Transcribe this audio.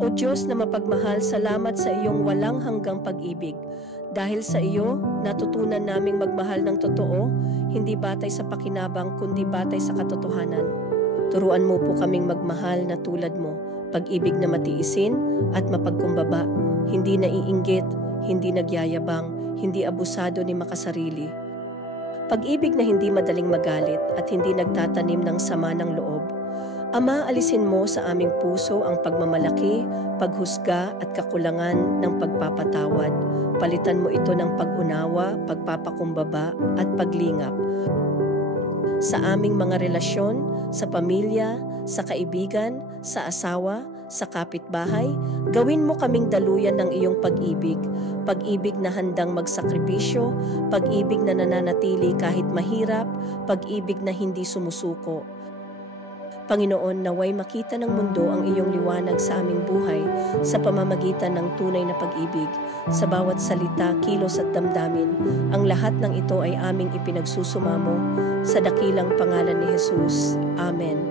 O Diyos na mapagmahal, salamat sa iyong walang hanggang pag-ibig. Dahil sa iyo, natutunan naming magmahal ng totoo, hindi batay sa pakinabang kundi batay sa katotohanan. Turuan mo po kaming magmahal na tulad mo, pag-ibig na matiisin at mapagkumbaba, hindi naiinggit, hindi nagyayabang, hindi abusado ni makasarili. Pag-ibig na hindi madaling magalit at hindi nagtatanim ng sama ng loob. Ama, alisin mo sa aming puso ang pagmamalaki, paghusga at kakulangan ng pagpapatawad. Palitan mo ito ng pag-unawa, pagpapakumbaba at paglingap. Sa aming mga relasyon, sa pamilya, sa kaibigan, sa asawa, sa kapitbahay, gawin mo kaming daluyan ng iyong pag-ibig. Pag-ibig na handang magsakripisyo, pag-ibig na nananatili kahit mahirap, pag-ibig na hindi sumusuko. Panginoon, naway makita ng mundo ang iyong liwanag sa aming buhay sa pamamagitan ng tunay na pag-ibig. Sa bawat salita, kilos at damdamin, ang lahat ng ito ay aming ipinagsusumamo sa dakilang pangalan ni Jesus. Amen.